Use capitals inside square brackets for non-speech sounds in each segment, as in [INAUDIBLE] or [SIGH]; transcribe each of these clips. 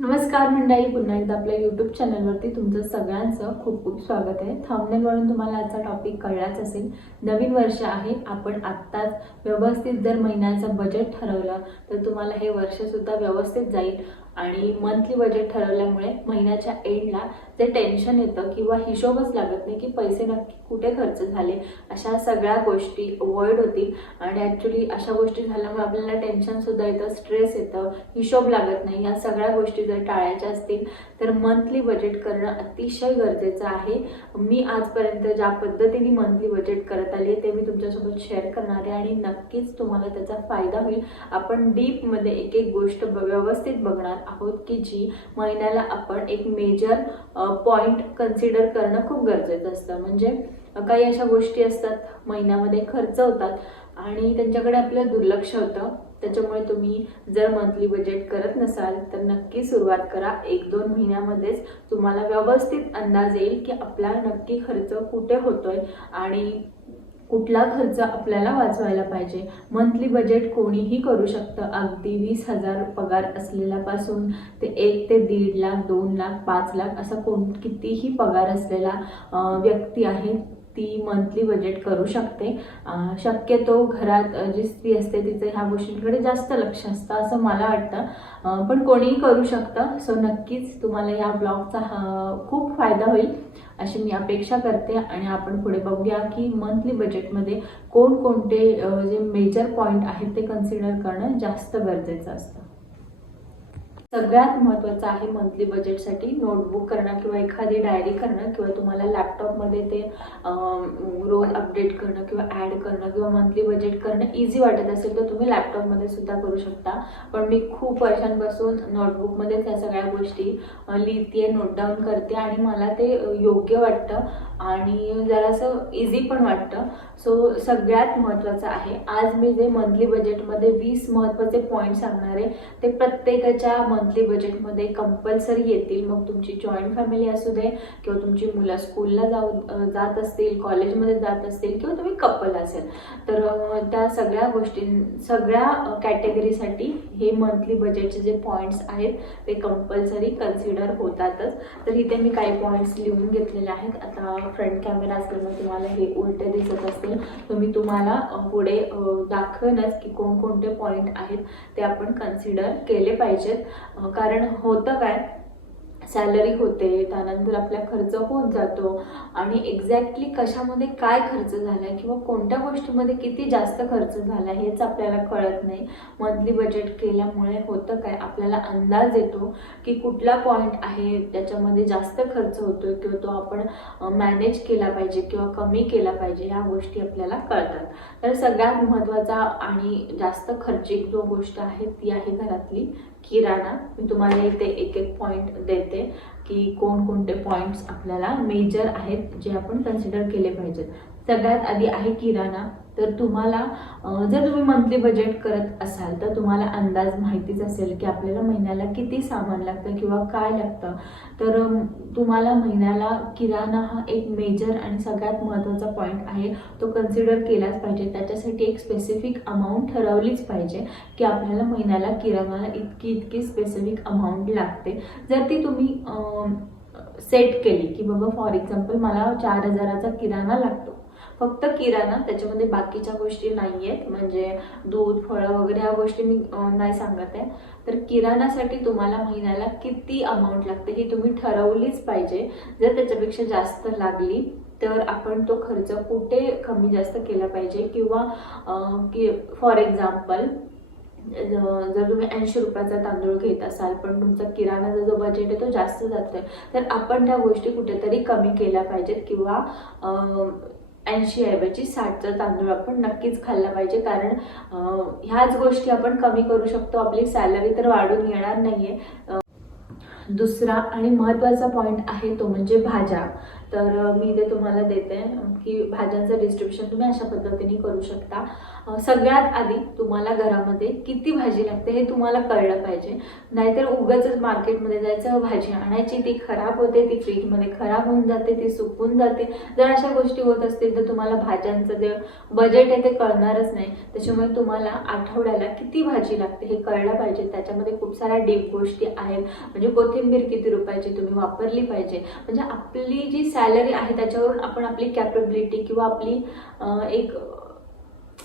नमस्कार मंडळी पुन्हा एकदा आपल्या यूट्यूब चॅनलवरती तुमचं सगळ्यांचं खूप खूप स्वागत आहे. थांबण्यावरून तुम्हाला आजचा टॉपिक कळलाच असेल. नवीन वर्ष आहे आपण आत्ताच व्यवस्थित जर महिन्याचं बजेट ठरवलं तर तुम्हाला हे वर्षसुद्धा व्यवस्थित जाईल. आणि मंथली बजेट ठरवल्यामुळे महिन्याच्या एंडला जे टेन्शन येतं किंवा हिशोबच लागत नाही की पैसे नक्की कुठे खर्च झाले अशा सगळ्या गोष्टी अवॉइड होतील. आणि ॲक्च्युली अशा गोष्टी झाल्यामुळे आपल्याला टेन्शनसुद्धा येतं स्ट्रेस येतं हिशोब लागत नाही. या सगळ्या गोष्टी जर टाळायच्या असतील तर मंथली बजेट करणं अतिशय गरजेचं आहे. मी आजपर्यंत ज्या पद्धतीने मंथली बजेट करत आली ते मी तुमच्यासोबत शेअर करणार आहे आणि नक्कीच तुम्हाला त्याचा फायदा होईल. आपण डीपमध्ये एक एक गोष्ट ब- व्यवस्थित बघणार आहोत की जी महिन्याला आपण एक मेजर पॉईंट कन्सिडर करणं खूप गरजेचं असतं. म्हणजे काही अशा गोष्टी असतात महिन्यामध्ये खर्च होतात आणि त्यांच्याकडे आपलं दुर्लक्ष होतं. त्याच्यामुळे तुम्ही जर मंथली बजेट करत नसाल तर नक्की सुरुवात करा. एक दोन महिन्यामध्येच तुम्हाला व्यवस्थित अंदाज येईल की आपला नक्की खर्च कुठे होतोय आणि कुठला खर्च आपल्याला वाचवायला पाहिजे? मंथली बजेट कोणीही करू शकतं. अगदी वीस हजार पगार असलेल्यापासून ते एक ते दीड लाख दोन लाख पाच लाख असा कोण कितीही पगार असलेला व्यक्ती आहे. ती मंथली बजेट करू शकते. शक्यतो घरात जी स्त्री असते तिचं ह्या गोष्टींकडे जास्त लक्ष असतं असं मला वाटतं. पण कोणीही करू शकतं. सो नक्कीच तुम्हाला या ब्लॉगचा हा- खूप फायदा होईल अशी मी अपेक्षा करते. आणि आपण पुढे बघूया की मंथली बजेटमध्ये कोणकोणते जे मेजर पॉईंट आहेत ते कन्सिडर करणं जास्त गरजेचं असतं. सगळ्यात महत्त्वाचं आहे मंथली बजेटसाठी नोटबुक करणं किंवा एखादी डायरी करणं किंवा तुम्हाला लॅपटॉपमध्ये ते रोज अपडेट करणं किंवा ॲड करणं किंवा मंथली बजेट करणं इझी वाटत असेल तर तुम्ही लॅपटॉपमध्ये सुद्धा करू शकता. पण मी खूप वर्षांपासून नोटबुकमध्येच या सगळ्या गोष्टी लिहिते नोट डाऊन करते आणि मला ते योग्य वाटतं. आणि जरासं इझी पण वाटतं. सो सगळ्यात महत्त्वाचं आहे आज मी जे मंथली बजेटमध्ये वीस महत्त्वाचे पॉईंट सांगणार आहे ते प्रत्येकाच्या मंथली बजेटमध्ये कंपल्सरी येतील. मग तुमची जॉईंट फॅमिली असू दे किंवा तुमची मुलं स्कूलला जाऊ जात असतील कॉलेजमध्ये जात असतील किंवा तुम्ही कपल असेल. तर त्या सगळ्या गोष्टी सगळ्या कॅटेगरीसाठी हे मंथली बजेटचे जे पॉईंट्स आहेत ते कंपल्सरी कन्सिडर होतातच. तर इथे मी काही पॉईंट्स लिहून घेतलेले आहेत. आता फ्रंट कॅमेरा असल्यामुळे तुम्हाला हे उलटे दिसत असतील. तर मी तुम्हाला पुढे अं, दाखवेनच की कोणकोणते पॉईंट आहेत ते आपण कन्सिडर केले पाहिजेत. कारण होतं काय सॅलरी होते त्यानंतर आपला खर्च होत जातो आणि एक्झॅक्टली कशामध्ये काय खर्च झाला आहे किंवा कोणत्या गोष्टीमध्ये किती जास्त खर्च झाला हेच आपल्याला कळत नाही. मंथली बजेट केल्यामुळे होतं काय? आपल्याला अंदाज येतो की कुठला पॉईंट आहे त्याच्यामध्ये जास्त खर्च होतोय किंवा तो आपण मॅनेज केला पाहिजे किंवा कमी केला पाहिजे ह्या गोष्टी आपल्याला कळतात. तर सगळ्यात महत्त्वाचा आणि जास्त खर्चिक जो गोष्ट आहे ती आहे घरातली किराणा. मी तुम्हाला इथे एक एक पॉईंट देते की कोणकोणते पॉईंट्स आपल्याला मेजर आहेत जे आपण कन्सिडर केले पाहिजेत. सगळ्यात आधी आहे किराणा. तर तुम्हाला जर तुम्ही मंथली बजेट करत असाल तर तुम्हाला अंदाज माहितीच असेल की आपल्याला महिन्याला किती सामान लागतं किंवा काय लागतं. तर तुम्हाला महिन्याला किराणा हा एक मेजर आणि सगळ्यात महत्त्वाचा पॉईंट आहे. तो कन्सिडर केलाच पाहिजे. त्याच्यासाठी एक स्पेसिफिक अमाऊंट ठरवलीच पाहिजे की आपल्याला महिन्याला किराणाला इतकी इतकी स्पेसिफिक अमाऊंट लागते. जर ती तुम्ही सेट केली की बाबा फॉर एक्झाम्पल मला चार हजाराचा किराणा लागतो. फक्त किराणा त्याच्यामध्ये बाकीच्या गोष्टी नाही आहेत म्हणजे दूध फळं वगैरे ह्या गोष्टी मी नाही सांगत आहे. तर किराणासाठी तुम्हाला महिन्याला किती अमाऊंट लागते ही तुम्ही ठरवलीच पाहिजे. जर त्याच्यापेक्षा जास्त लागली तर आपण तो खर्च कुठे कमी जास्त केला पाहिजे? किंवा की फॉर एक्झाम्पल जर तुम्ही ऐंशी रुपयाचा तांदूळ घेत असाल पण तुमचा किराणाचा जो बजेट आहे तो जास्त जातोय तर आपण त्या गोष्टी कुठेतरी कमी केल्या पाहिजेत. किंवा ऐंशी ऐवजी साठचा तांदूळ आपण नक्कीच खाल्ला पाहिजे. कारण ह्याच गोष्टी आपण कमी करू शकतो. आपली सॅलरी तर वाढून येणार नाहीये. दुसरा आणि महत्त्वाचा पॉईंट आहे तो म्हणजे भाज्या. तर मी ते तुम्हाला देते की भाज्यांचं डिस्ट्रीब्युशन तुम्ही अशा पद्धतीने करू शकता. सगळ्यात आधी तुम्हाला घरामध्ये किती भाजी लागते हे तुम्हाला कळलं पाहिजे. नाहीतर उगाच मार्केटमध्ये जायचं भाजी आणायची ती खराब होते ती फ्रीजमध्ये खराब होऊन जाते ती सुकून जाते. जर अशा गोष्टी होत असतील तर तुम्हाला भाज्यांचं जे बजेट आहे ते कळणारच नाही. त्याच्यामुळे तुम्हाला आठवड्याला किती भाजी लागते हे कळलं पाहिजे. त्याच्यामध्ये खूप साऱ्या डीप गोष्टी आहेत. म्हणजे कोथिंबीर किती रुपयाची तुम्ही वापरली पाहिजे. म्हणजे आपली जी सॅलरी आहे त्याच्यावरून आपण आपली कॅपेबिलिटी किंवा आपली एक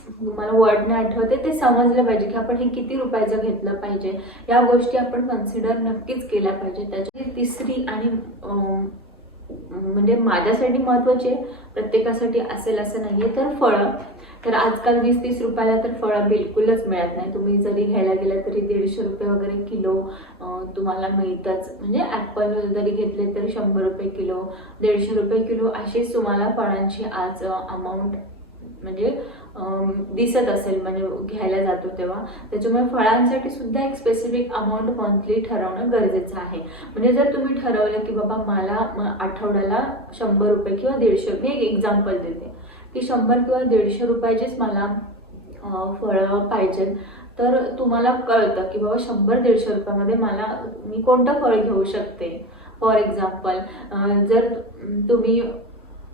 मला वर्ड नाही आठवते ते समजलं पाहिजे की आपण हे किती रुपयाचं घेतलं पाहिजे. या गोष्टी आपण कन्सिडर नक्कीच केल्या पाहिजे त्याची तिसरी आणि म्हणजे माझ्यासाठी महत्त्वाची आहे प्रत्येकासाठी असेल असं नाही आहे तर फळं. तर आजकाल वीस तीस रुपयाला तर फळं बिलकुलच मिळत नाही. तुम्ही जरी घ्यायला गेला तरी दीडशे रुपये वगैरे किलो तुम्हाला मिळतंच. म्हणजे ॲपल जरी घेतले तरी शंभर रुपये किलो दीडशे रुपये किलो अशीच तुम्हाला फळांची आज अमाऊंट म्हणजे दिसत असेल म्हणजे घ्यायला जातो तेव्हा. त्याच्यामुळे फळांसाठी सुद्धा एक स्पेसिफिक अमाऊंट मंथली ठरवणं गरजेचं आहे. म्हणजे जर तुम्ही ठरवलं की बाबा मला म- आठवड्याला शंभर रुपये किंवा दीडशे मी एक एक्झाम्पल देते. की शंभर किंवा दीडशे रुपयाचीच मला फळं पाहिजेत तर तुम्हाला कळतं की बाबा शंभर दीडशे रुपयामध्ये मला मी कोणतं फळ घेऊ शकते? फॉर एक्झाम्पल जर तुम्ही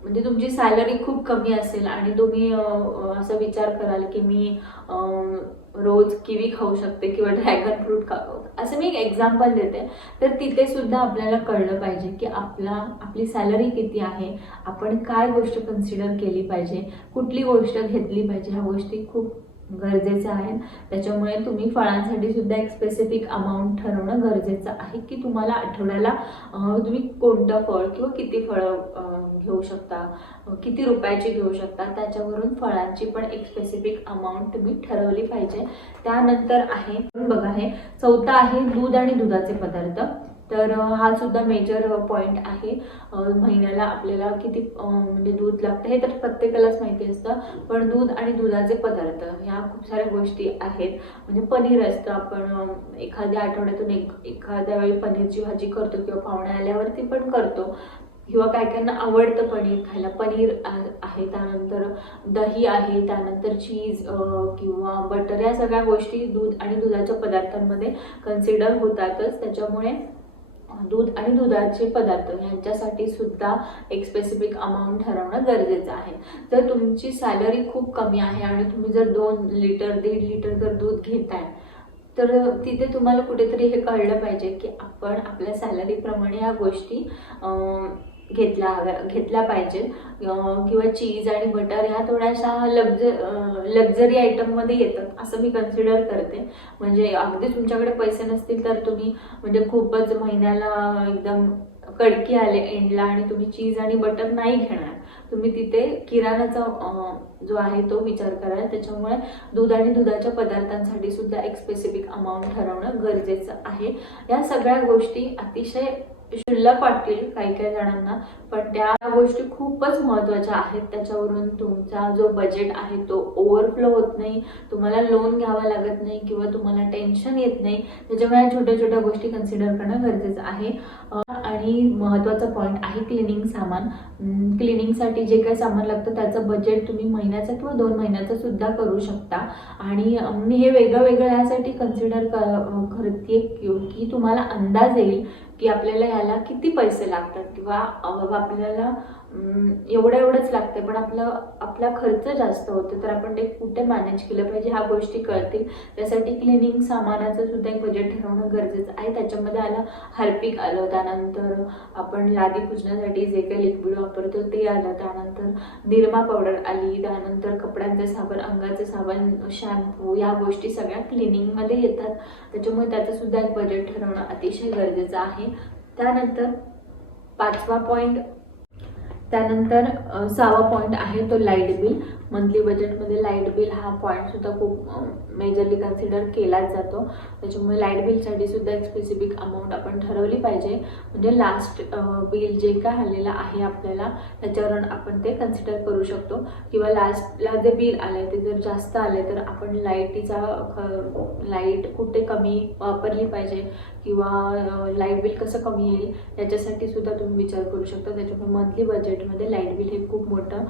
म्हणजे तुमची सॅलरी खूप कमी असेल आणि तुम्ही असा असं विचार कराल की मी रोज किवी खाऊ शकते किंवा ड्रॅगन फ्रूट खाऊ असं मी एक एक्झाम्पल देते. तर तिथे सुद्धा आपल्याला कळलं पाहिजे की आपला आपली सॅलरी किती आहे आपण काय गोष्ट कन्सिडर केली पाहिजे कुठली गोष्ट घेतली पाहिजे ह्या गोष्टी खूप गरजेचं आहे. त्याच्यामुळे तुम्ही फळांसाठी सुद्धा एक स्पेसिफिक अमाऊंट ठरवणं गरजेचं आहे की तुम्हाला आठवड्याला तुम्ही कोणतं फळ किंवा किती फळं घेऊ शकता किती रुपयाची घेऊ शकता त्याच्यावरून फळांची पण एक स्पेसिफिक अमाऊंट तुम्ही ठरवली पाहिजे. त्यानंतर आहे बघा हे चौथा आहे दूध आणि दुधाचे पदार्थ. तर हा सुद्धा मेजर पॉईंट आहे. महिन्याला आपल्याला किती म्हणजे दूध लागतं हे तर प्रत्येकालाच माहिती असतं. पण दूध आणि दुधाचे पदार्थ ह्या खूप साऱ्या गोष्टी आहेत. म्हणजे पनीर असतं आपण एखाद्या आठवड्यातून एक एखाद्या वेळी पनीरची भाजी करतो किंवा पाहुणे आल्यावरती पण करतो. किंवा काय काहींना आवडतं पनीर खायला. पनीर आ- आहे त्यानंतर दही आहे त्यानंतर चीज किंवा बटर या सगळ्या गोष्टी दूध आणि दुधाच्या पदार्थांमध्ये कन्सिडर होतातच. त्याच्यामुळे दूध आणि दुधाचे पदार्थ ह्यांच्यासाठी सुद्धा एक स्पेसिफिक अमाऊंट ठरवणं गरजेचं आहे. जर तुमची सॅलरी खूप कमी आहे आणि तुम्ही जर दोन लिटर दीड लिटर जर दूध घेताय तर तिथे तुम्हाला कुठेतरी हे कळलं पाहिजे की आपण आपल्या सॅलरीप्रमाणे या गोष्टी घेतला हव्या घेतला पाहिजे. किंवा चीज आणि बटर ह्या थोड्याशा लक्झ लक्झरी आयटममध्ये येतात असं मी कन्सिडर करते. म्हणजे अगदी तुमच्याकडे पैसे नसतील तर तुम्ही म्हणजे खूपच महिन्याला एकदम कडकी आले एंडला आणि तुम्ही चीज आणि बटर नाही घेणार. तुम्ही तिथे किराणाचा जो आहे तो विचार कराल. त्याच्यामुळे दूध आणि दुधाच्या पदार्थांसाठी सुद्धा एक स्पेसिफिक अमाऊंट ठरवणं गरजेचं आहे. या सगळ्या गोष्टी अतिशय शुल्लक वाटतील काही काही जणांना पण त्या गोष्टी खूपच महत्त्वाच्या आहेत. त्याच्यावरून तुमचा जो बजेट आहे तो ओव्हरफ्लो होत नाही. तुम्हाला लोन घ्यावा लागत नाही किंवा तुम्हाला टेन्शन येत नाही. त्याच्यामुळे छोट्या छोट्या गोष्टी कन्सिडर करणं गरजेचं आहे. आणि महत्त्वाचा पॉईंट आहे क्लिनिंग सामान. क्लिनिंगसाठी जे काही सामान लागतं त्याचं बजेट तुम्ही महिन्याचं किंवा दोन महिन्याचं सुद्धा करू शकता. आणि मी हे वेगळं वेगळं यासाठी कन्सिडर करते की तुम्हाला अंदाज येईल. की आपल्याला ह्याला किती पैसे लागतात? किंवा बाबा आपल्याला एवढं एवढंच लागते पण आपलं आपला खर्च जास्त होतो तर आपण ते कुठे मॅनेज केलं पाहिजे ह्या गोष्टी कळतील. त्यासाठी क्लिनिंग सामानाचं सुद्धा एक बजेट ठरवणं गरजेचं आहे. त्याच्यामध्ये आलं हार्पिक आलं त्यानंतर आपण लादी पुजण्यासाठी जे काही लिक्विड वापरतो ते आलं त्यानंतर निरमा पावडर आली त्यानंतर कपड्यांचे साबण अंगाचे साबण शॅम्पू या गोष्टी सगळ्या क्लिनिंगमध्ये येतात. त्याच्यामुळे त्याचं सुद्धा एक बजेट ठरवणं अतिशय गरजेचं आहे. त्यानंतर पाचवा पॉईंट त्यानंतर सहावा पॉईंट आहे तो लाइट बिल मंथली बजेटमध्ये लाइट बिल हा पॉईंटसुद्धा खूप मेजरली कन्सिडर केलाच जातो. त्याच्यामुळे लाइट बिलसाठी सुद्धा एक स्पेसिफिक अमाऊंट आपण ठरवली पाहिजे. म्हणजे लास्ट बिल जे काय आलेलं आहे आपल्याला त्याच्यावरून आपण ते कन्सिडर करू शकतो. किंवा लास्टला जे बिल आलं ते जर जास्त आले तर आपण लाईटीचा लाइट कुठे कमी वापरली पाहिजे? किंवा लाइट बिल कसं कमी येईल? याच्यासाठी सुद्धा तुम्ही विचार करू शकता. त्याच्यामुळे मंथली बजेटमध्ये लाइट बिल हे खूप मोठं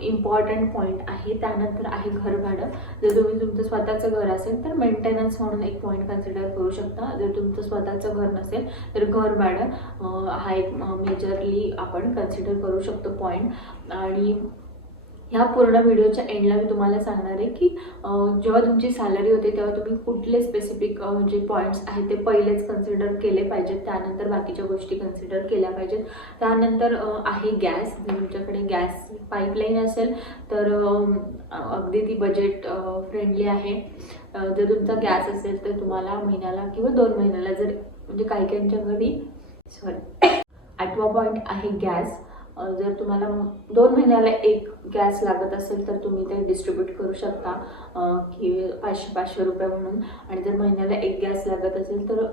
इम्पॉर्टंट पॉईंट पॉईंट आहे त्यानंतर आहे घर भाडं. जर तुम्ही तुमचं स्वतःचं घर असेल तर मेंटेनन्स म्हणून एक पॉईंट कन्सिडर करू शकता. जर तुमचं स्वतःचं घर नसेल तर घर भाडं हा एक मेजरली आपण कन्सिडर करू शकतो पॉईंट आणि ह्या पूर्ण व्हिडिओच्या एंडला मी तुम्हाला सांगणार आहे की जेव्हा तुमची सॅलरी होते तेव्हा तुम्ही कुठले स्पेसिफिक जे पॉईंट्स आहेत ते पहिलेच कन्सिडर केले पाहिजेत. त्यानंतर बाकीच्या गोष्टी कन्सिडर केल्या पाहिजेत. त्यानंतर आहे गॅस जर तुमच्याकडे गॅस पाईपलाईन असेल तर अगदी ती बजेट फ्रेंडली आहे. जर तुमचा गॅस असेल तर तुम्हाला महिन्याला किंवा दोन महिन्याला जर म्हणजे काही काहींच्या घरी सॉरी [COUGHS] आठवा पॉईंट आहे गॅस जर तुम्हाला दोन महिन्याला एक गॅस लागत असेल तर तुम्ही ते डिस्ट्रीब्यूट करू शकता की पाचशे पाचशे रुपये म्हणून. आणि जर महिन्याला एक गॅस लागत असेल तर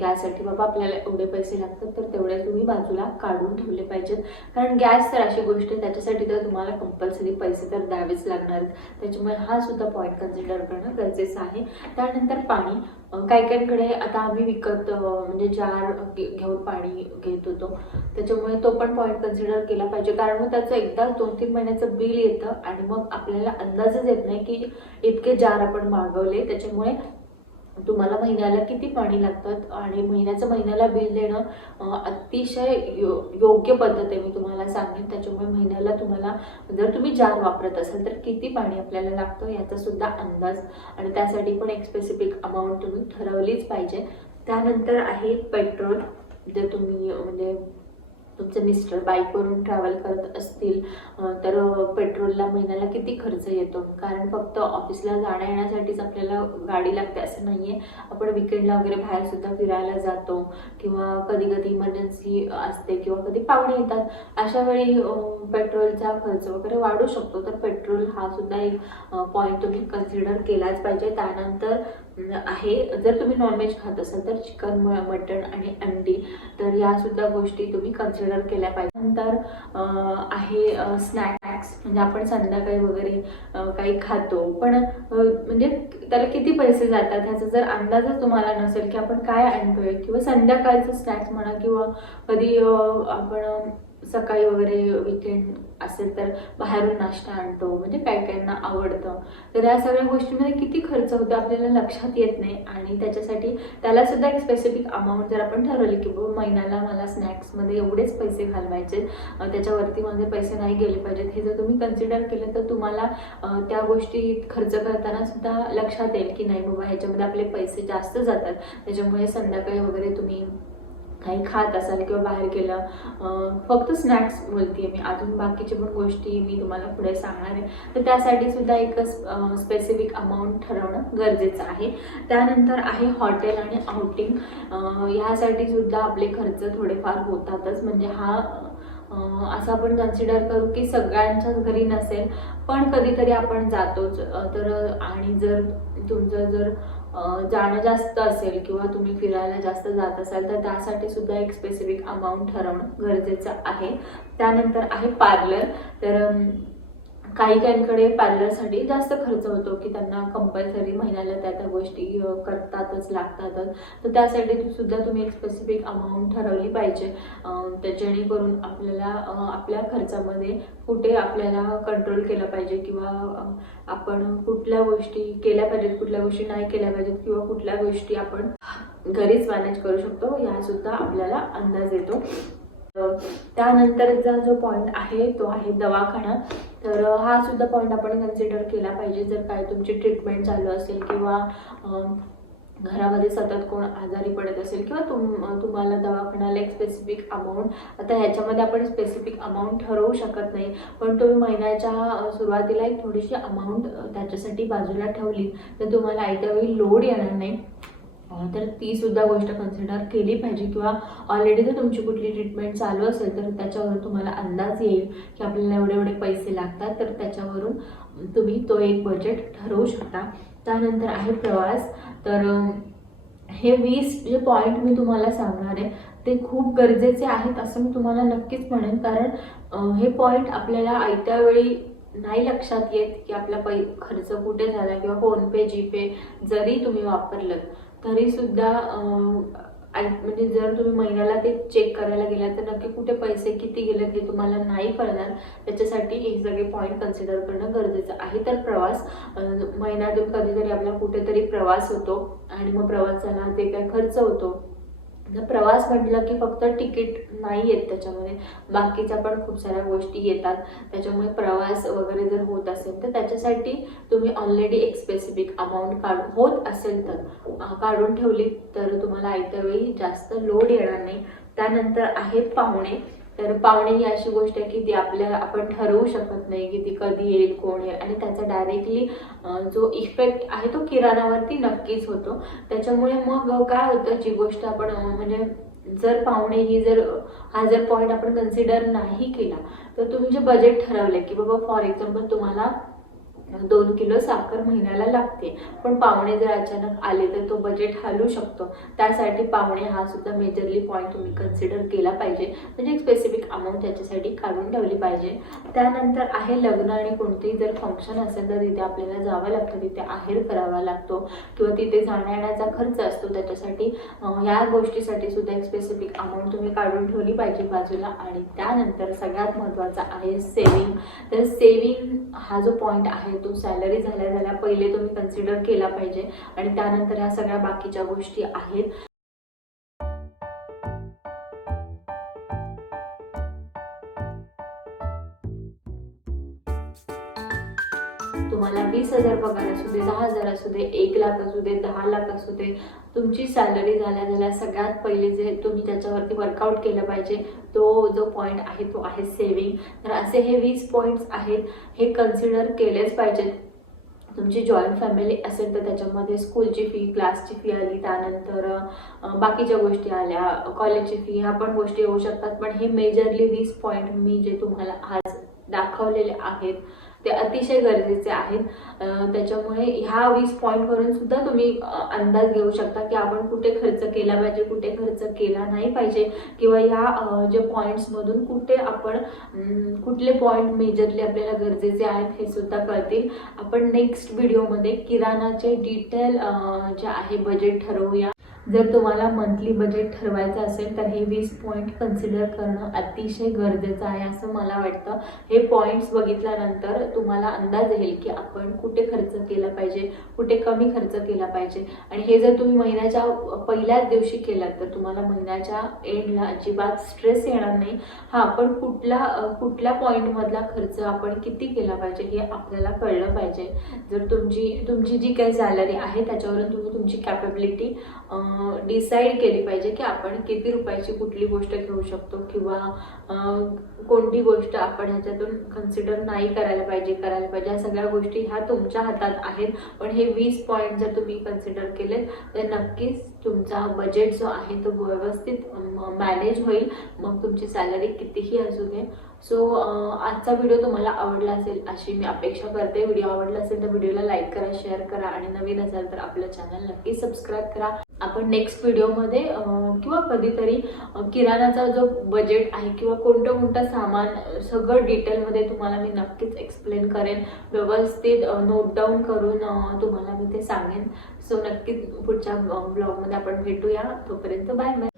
गॅससाठी बाबा आपल्याला एवढे पैसे लागतात तर तेवढे तुम्ही बाजूला काढून ठेवले पाहिजेत. कारण गॅस तर अशी गोष्ट आहे त्याच्यासाठी तर तुम्हाला कंपल्सरी पैसे तर द्यावेच लागणार त्याच्यामुळे हा सुद्धा पॉईंट कन्सिडर करणं गरजेचं आहे. त्यानंतर पाणी. काही काहींकडे आता आम्ही विकत म्हणजे जार घे- घेऊन पाणी घेत होतो. त्याच्यामुळे तो पण पॉईंट कन्सिडर केला पाहिजे. कारण मग त्याचं एकदा दोन तीन महिन्याचं बिल येतं आणि मग आपल्याला अंदाजच येत नाही की इतके जार आपण मागवले. त्याच्यामुळे तुम्हाला महिन्याला किती पाणी लागतात? आणि महिन्याचं महिन्याला बिल देणं अतिशय यो योग्य पद्धत आहे. मी तुम्हाला सांगेन त्याच्यामुळे महिन्याला तुम्हाला जर तुम्ही जार वापरत असाल तर किती पाणी आपल्याला लागतं याचा सुद्धा अंदाज. आणि त्यासाठी पण एक स्पेसिफिक अमाऊंट तुम्ही ठरवलीच पाहिजे. त्यानंतर आहे पेट्रोल. जर तुम्ही म्हणजे तुमचे मिस्टर बाईकवरून ट्रॅव्हल करत असतील तर पेट्रोलला महिन्याला किती खर्च येतो? कारण फक्त ऑफिसला जाण्या येण्यासाठीच आपल्याला गाडी लागते असं नाही आहे आपण विकेंडला वगैरे बाहेरसुद्धा फिरायला जातो किंवा कधी कधी इमर्जन्सी असते किंवा कधी पाहुणे येतात. अशा वेळी पेट्रोलचा खर्च वगैरे वाढू शकतो. तर पेट्रोल हा सुद्धा एक पॉईंट तुम्ही कन्सिडर केलाच पाहिजे. त्यानंतर आहे. जर तुम्ही नॉनव्हेज खात असाल तर चिकन मटण आणि अंडी तर या सुद्धा गोष्टी तुम्ही कन्सिडर केल्या पाहिजे. नंतर आहे स्नॅक्स म्हणजे आपण संध्याकाळी वगैरे काही खातो. पण म्हणजे त्याला किती पैसे जातात ह्याचा जर अंदाजच तुम्हाला नसेल की आपण काय आणतोय किंवा संध्याकाळचं स्नॅक्स म्हणा किंवा कधी आपण सकाळी वगैरे विकेंड असेल तर बाहेरून नाश्ता आणतो म्हणजे काय काहींना आवडतं. तर या सगळ्या गोष्टींमध्ये किती खर्च होतो आपल्याला लक्षात येत नाही आणि त्याच्यासाठी त्याला सुद्धा एक स्पेसिफिक अमाऊंट जर आपण ठरवली की बाबा महिन्याला मला स्नॅक्समध्ये एवढेच पैसे घालवायचे त्याच्यावरती माझे पैसे नाही गेले पाहिजेत हे जर तुम्ही कन्सिडर केलं तर तुम्हाला त्या गोष्टी खर्च करताना सुद्धा लक्षात येईल की नाही बाबा ह्याच्यामध्ये आपले पैसे जास्त जातात. त्याच्यामुळे संध्याकाळी वगैरे तुम्ही काही खात असाल किंवा बाहेर गेलं फक्त स्नॅक्स बोलते मी. अजून बाकीच्या पण गोष्टी मी तुम्हाला पुढे सांगणार आहे. तर त्यासाठी सुद्धा एक स्पेसिफिक अमाऊंट ठरवणं गरजेचं आहे. त्यानंतर आहे हॉटेल आणि आउटिंग ह्यासाठी सुद्धा आपले खर्च थोडेफार होतातच. म्हणजे हा असं आपण कन्सिडर करू की सगळ्यांच्याच घरी नसेल पण कधीतरी आपण जातोच. तर आणि जर तुमचं जर जाणं जास्त असेल किंवा तुम्ही फिरायला जास्त जात असाल तर त्यासाठी सुद्धा एक स्पेसिफिक अमाऊंट ठरवणं गरजेचं आहे. त्यानंतर आहे पार्लर तर काही काहींकडे पार्लरसाठी जास्त खर्च होतो की त्यांना कंपल्सरी महिन्याला त्या त्या गोष्टी करतातच लागतातच. तर त्यासाठी सुद्धा तुम्ही एक स्पेसिफिक अमाऊंट ठरवली पाहिजे. त्या जेणेकरून आपल्याला आपल्या खर्चामध्ये कुठे आपल्याला कंट्रोल केलं पाहिजे किंवा आपण कुठल्या गोष्टी केल्या पाहिजेत कुठल्या गोष्टी नाही केल्या पाहिजेत किंवा कुठल्या गोष्टी आपण घरीच मॅनेज करू शकतो यासुद्धा आपल्याला अंदाज येतो. त्यानंतरचा जो पॉईंट आहे तो आहे दवाखाना. तर हा सुद्धा पॉईंट आपण कन्सिडर केला पाहिजे. जर काय तुमची ट्रीटमेंट चालू असेल किंवा घरामध्ये सतत कोण आजारी पडत असेल किंवा तुम तुम्हाला दवाखान्याला एक स्पेसिफिक अमाऊंट आता ह्याच्यामध्ये आपण स्पेसिफिक अमाऊंट ठरवू शकत नाही. पण तुम्ही महिन्याच्या सुरुवातीला एक थोडीशी अमाऊंट त्याच्यासाठी बाजूला ठेवली तर तुम्हाला आयत्या वेळी लोड येणार नाही. तर ती सुद्धा गोष्ट कन्सिडर केली पाहिजे किंवा ऑलरेडी जर तुमची कुठली ट्रीटमेंट चालू असेल तर त्याच्यावरून तुम्हाला अंदाज येईल की आपल्याला एवढे एवढे पैसे लागतात. तर त्याच्यावरून तुम्ही तो एक बजेट ठरवू शकता. त्यानंतर आहे प्रवास. तर हे वीस जे पॉईंट मी तुम्हाला सांगणार आहे ते खूप गरजेचे आहेत असं मी तुम्हाला नक्कीच म्हणेन. कारण हे पॉईंट आपल्याला आयत्या वेळी नाही लक्षात येत की आपला पै खर्च कुठे झाला किंवा फोनपे जीपे जरी तुम्ही वापरलं तरी सुद्धा म्हणजे जर तुम्ही महिन्याला ते चेक करायला गेलात तर नक्की कुठे पैसे किती गेलेत ते तुम्हाला नाही कळणार. त्याच्यासाठी हे सगळे पॉईंट कन्सिडर करणं गरजेचं आहे. तर प्रवास महिन्यातून कधीतरी आपला कुठेतरी प्रवास होतो आणि मग प्रवासाला ते काय खर्च होतो प्रवास म्हटलं की फक्त तिकीट नाही येत त्याच्यामध्ये बाकीच्या पण खूप साऱ्या गोष्टी येतात. त्याच्यामुळे प्रवास वगैरे जर होत असेल तर त्याच्यासाठी तुम्ही ऑलरेडी एक स्पेसिफिक अमाऊंट काढून होत असेल तर. काढून ठेवली तर तुम्हाला आयत्या वेळी जास्त लोड येणार नाही. त्यानंतर आहेत पाहुणे. तर पाहुणे ही अशी गोष्ट आहे की ती आपल्या आपण ठरवू शकत नाही की ती कधी येईल कोण येईल. आणि त्याचा डायरेक्टली जो इफेक्ट आहे तो किराणावरती नक्कीच होतो. त्याच्यामुळे मग काय होतं जी गोष्ट आपण म्हणजे जर पाहुणे ही जर हा जर पॉईंट आपण कन्सिडर नाही केला तर तुम्ही जे बजेट ठरवलं की बाबा फॉर एक्झाम्पल तुम्हाला दोन किलो साखर महिन्याला लागते. पण पाहुणे जर अचानक आले तर तो बजेट हलू शकतो. त्यासाठी पाहुणे हा सुद्धा मेजरली पॉईंट तुम्ही कन्सिडर केला पाहिजे. म्हणजे एक स्पेसिफिक अमाऊंट त्याच्यासाठी काढून ठेवली पाहिजे. त्यानंतर आहे लग्न आणि कोणतेही जर फंक्शन असेल तर तिथे आपल्याला जावं लागतं. तिथे आहेर करावा लागतो. किंवा तिथे जाण्यायेण्याचा खर्च असतो त्याच्यासाठी. या गोष्टीसाठी सुद्धा एक स्पेसिफिक अमाऊंट तुम्ही काढून ठेवली पाहिजे बाजूला. आणि त्यानंतर सगळ्यात महत्त्वाचा आहे सेविंग तर सेविंग हा जो पॉईंट आहे तो सॅलरी झाल्या झाल्या पहिले तुम्ही कन्सिडर केला पाहिजे. आणि त्यानंतर ह्या सगळ्या बाकीच्या गोष्टी आहेत. तुम्हाला वीस हजार पगार असू दे दहा हजार असू दे एक लाख असू दे दहा लाख असू दे तुमची सॅलरी झाल्या झाल्या सगळ्यात पहिले जे तुम्ही त्याच्यावरती वर्कआउट केलं पाहिजे तो जो पॉईंट आहे तो आहे सेविंग तर असे हे वीस पॉईंट्स आहेत हे कन्सिडर केलेच पाहिजेत. तुमची जॉईंट फॅमिली असेल तर त्याच्यामध्ये स्कूलची फी क्लासची फी आली त्यानंतर बाकीच्या गोष्टी आल्या कॉलेजची फी ह्या पण गोष्टी येऊ शकतात. पण हे मेजरली वीस पॉईंट मी जे तुम्हाला आज दाखवलेले आहेत ते अतिशय गरजेचे आहेत. त्याच्यामुळे ह्या वीस पॉईंटवरून सुद्धा तुम्ही अंदाज घेऊ शकता की आपण कुठे खर्च केला पाहिजे कुठे खर्च केला नाही पाहिजे किंवा ह्या जे पॉईंट्समधून कुठे आपण कुठले पॉईंट मेजरली आपल्याला गरजेचे आहेत हे सुद्धा कळतील. आपण नेक्स्ट व्हिडिओमध्ये किराणाचे डिटेल जे आहे बजेट ठरवूया. जर तुम्हाला मंथली बजेट ठरवायचं असेल तर हे वीस पॉईंट कन्सिडर करणं अतिशय गरजेचं आहे असं मला वाटतं. हे पॉईंट्स बघितल्यानंतर तुम्हाला अंदाज येईल की आपण कुठे खर्च केला पाहिजे कुठे कमी खर्च केला पाहिजे. आणि हे जर तुम्ही महिन्याच्या पहिल्याच दिवशी केलात तर तुम्हाला महिन्याच्या एंडला अजिबात स्ट्रेस येणार नाही. हा आपण कुठला कुठल्या पॉईंटमधला खर्च आपण किती केला पाहिजे हे आपल्याला कळलं पाहिजे. जर तुमची तुमची जी काही सॅलरी आहे त्याच्यावरून तुम्ही तुमची कॅपेबिलिटी डिसाईड केली पाहिजे की आपण किती रुपयाची कुठली गोष्ट घेऊ शकतो किंवा कोणती गोष्ट आपण ह्याच्यातून कन्सिडर नाही करायला पाहिजे करायला पाहिजे. ह्या सगळ्या गोष्टी ह्या तुमच्या हातात आहेत. पण हे वीस पॉईंट जर तुम्ही कन्सिडर केले तर नक्कीच तुमचा बजेट जो आहे तो व्यवस्थित मॅनेज होईल. मग तुमची सॅलरी कितीही असू दे. सो आजचा व्हिडिओ तुम्हाला आवडला असेल अशी मी अपेक्षा करते. व्हिडिओ आवडला असेल तर व्हिडिओला लाईक करा शेअर करा आणि नवीन असाल तर आपलं चॅनल नक्की सबस्क्राईब करा. आपण नेक्स्ट व्हिडिओमध्ये किंवा कधीतरी किराणाचा जो बजेट आहे किंवा कोणतं कोणतं सामान सगळं डिटेलमध्ये तुम्हाला मी नक्कीच एक्सप्लेन करेन. व्यवस्थित नोट डाऊन करून तुम्हाला मी ते सांगेन. सो नक्कीच पुढच्या ब्लॉगमध्ये आपण भेटूया. तोपर्यंत बाय बाय